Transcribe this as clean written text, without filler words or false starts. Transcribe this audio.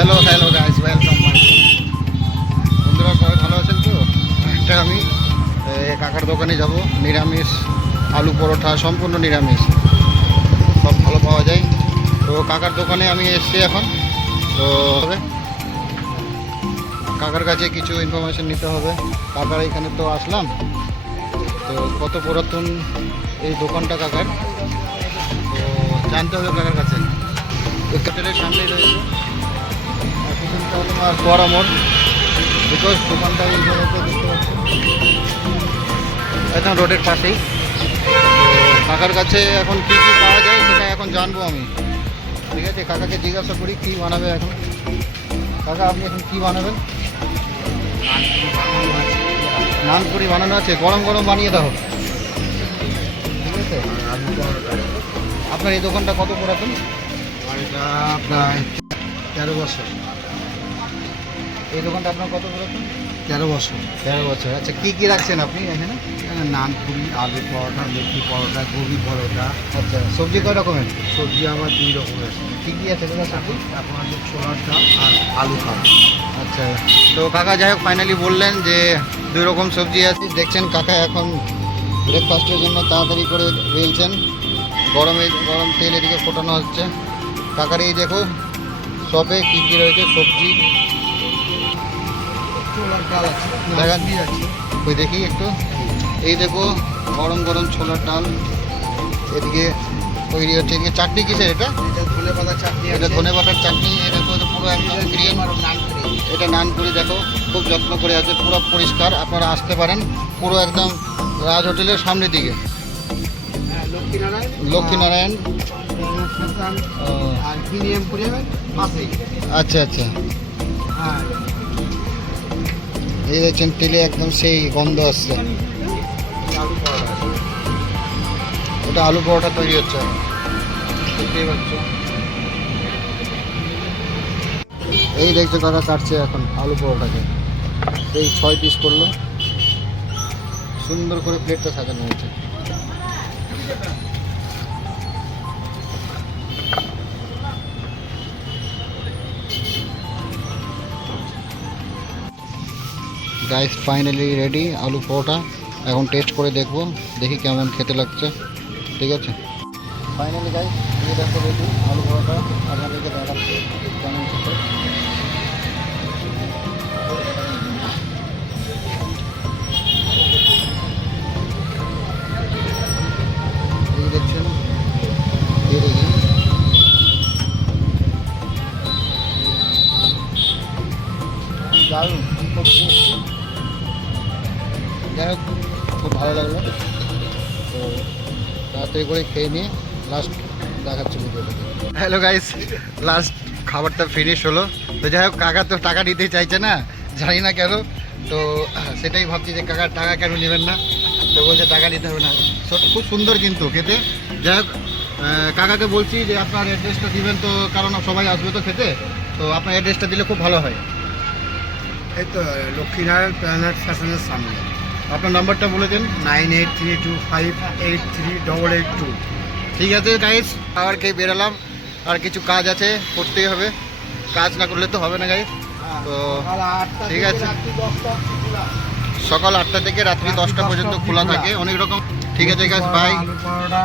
Hello hello guys, welcome my. বন্ধুরা সবাই ভালো আছেন তো? একটা আমি কাকার দোকানে যাব। নিরামিষ আলু পরোটা, সম্পূর্ণ নিরামিষ, সব ভালো পাওয়া যায়। তো কাকার দোকানে আমি এসেছি এখন। তো কাকার কাছে কিছু ইনফরমেশন নিতে হবে। কাকার এখানে তো আসলাম, তো কত পুরাতন এই দোকানটা কাকার, তো জানতে হবে কাকার কাছে। হোটেলের সামনেই রয়েছে, পিছনটা হলো আমার পরামর, বিকজ দোকানটা এই জায়গাতে দেখতে পাচ্ছেন একদম রোডের পাশেই। তো কাকার কাছে এখন কী কী পাওয়া যায় সেটা এখন জানবো আমি। ঠিক আছে, কাকাকে জিজ্ঞাসা করি কী বানাবে এখন। কাকা, আপনি এখন কী বানাবেন? নানপুরি বানানো আছে, গরম গরম বানিয়ে দাও। ঠিক আছে। আপনার এই দোকানটা কত পুরাতন? এটা প্রায় 13 বছর। এই দোকানটা আপনার কত পুরাতন? 13 বছর। 13 বছর। আচ্ছা, কী কী রাখছেন আপনি এখানে? এখানে নানপুরি, আলু পরোটা, মেথি পরোটা, গোবি পরোটা। আচ্ছা, সবজি কয় রকমের? সবজি আমার 2 রকমের আছে। কী কী আছে দাদা সবজি? এখন আছে ছোলার ডাল আর আলু খাওয়া। আচ্ছা, তো কাকা যাই হোক ফাইনালি বললেন যে 2 রকম সবজি আছে। দেখছেন কাকা এখন ব্রেকফাস্টের জন্য তাড়াতাড়ি করে বেলছেন, গরম তেল এদিকে ফোটানো হচ্ছে। কাকার এই দেখো শপে কী কী রয়েছে সবজি। ছোলার ডাল আছে, দেখান। নানপুরি আছে। ওই দেখি একটু, এই দেখো গরম গরম ছোলার ডাল এদিকে তৈরি হচ্ছে। এদিকে চাটনি কিসের এটা? এটা ধনে পাতা চাটনি আছে। এটা ধনে পাতার চাটনি। এটা দেখো, এটা পুরো একদম গ্রিন। নানপুরি। এটা নানপুরি দেখো, খুব যত্ন করে আছে, পুরো পরিষ্কার। আপনারা আসতে পারেন, পুরো একদম রাজ হোটেলের সামনের দিকে, হ্যাঁ, লক্ষ্মীনারায়ণ। লক্ষ্মীনারায়ণ। আর বিনিয়ামপুরি পাশেই। আচ্ছা আচ্ছা, হ্যাঁ, এই দেখছেন তেলে একদম সেই গন্ধ আসছে। আলু পরোটা আছে। ওটা আলু পরোটা তৈরি হচ্ছে এখন, দেখতেই পাচ্ছ। এই দেখছো কাকা কাটছে এখন আলু পরোটাকে, এই 6 পিস করলো, সুন্দর করে প্লেটটা সাজানো হয়েছে। গাইস ফাইনালি রেডি আলু পরোটা। এখন টেস্ট করে দেখবো, দেখি কেমন খেতে লাগছে। ঠিক আছে, ফাইনালি গাইস এই দেখো রেডি আলু পরোটা, আপনাদেরকে দেখাচ্ছি কেমন খেতে। এই দেখছেন, এই দেখি দারুণ, খুব টেস্টি। যাই হোক, খুব ভালো লাগলো। তো তাড়াতাড়ি করে খেয়ে নিয়ে লাস্ট দেখাচ্ছি ভিডিওটাকে। হ্যালো গাইস, লাস্ট খাবারটা ফিনিশ হলো। তো যাই হোক, কাকা তো টাকা নিতে চাইছে না, জানি না কেন। তো সেটাই ভাবছি যে কাকার টাকা কেন নেবেন না। তো বলছে টাকা নিতে হবে না। খুব সুন্দর কিন্তু খেতে। যাই হোক, কাকাকে বলছি যে আপনার অ্যাড্রেসটা দিবেন, তো কারণ সবাই আসবে তো খেতে, তো আপনার অ্যাড্রেসটা দিলে খুব ভালো হয়। এই তো লক্ষ্মীনারায়ণ প্ল্যানেট ফ্যাশনের সামনে। আপনার নাম্বারটা বলে দেন। 9832583882। ঠিক আছে গাইস, আবার খেয়ে বেরোলাম, আর কিছু কাজ আছে, করতেই হবে। কাজ না করলে তো হবে না গাইস। তো ঠিক আছে, সকাল 8টা থেকে রাত্রি 10টা পর্যন্ত খোলা থাকে, অনেক রকম। ঠিক আছে গাইস, বাই। আলু পরোটা।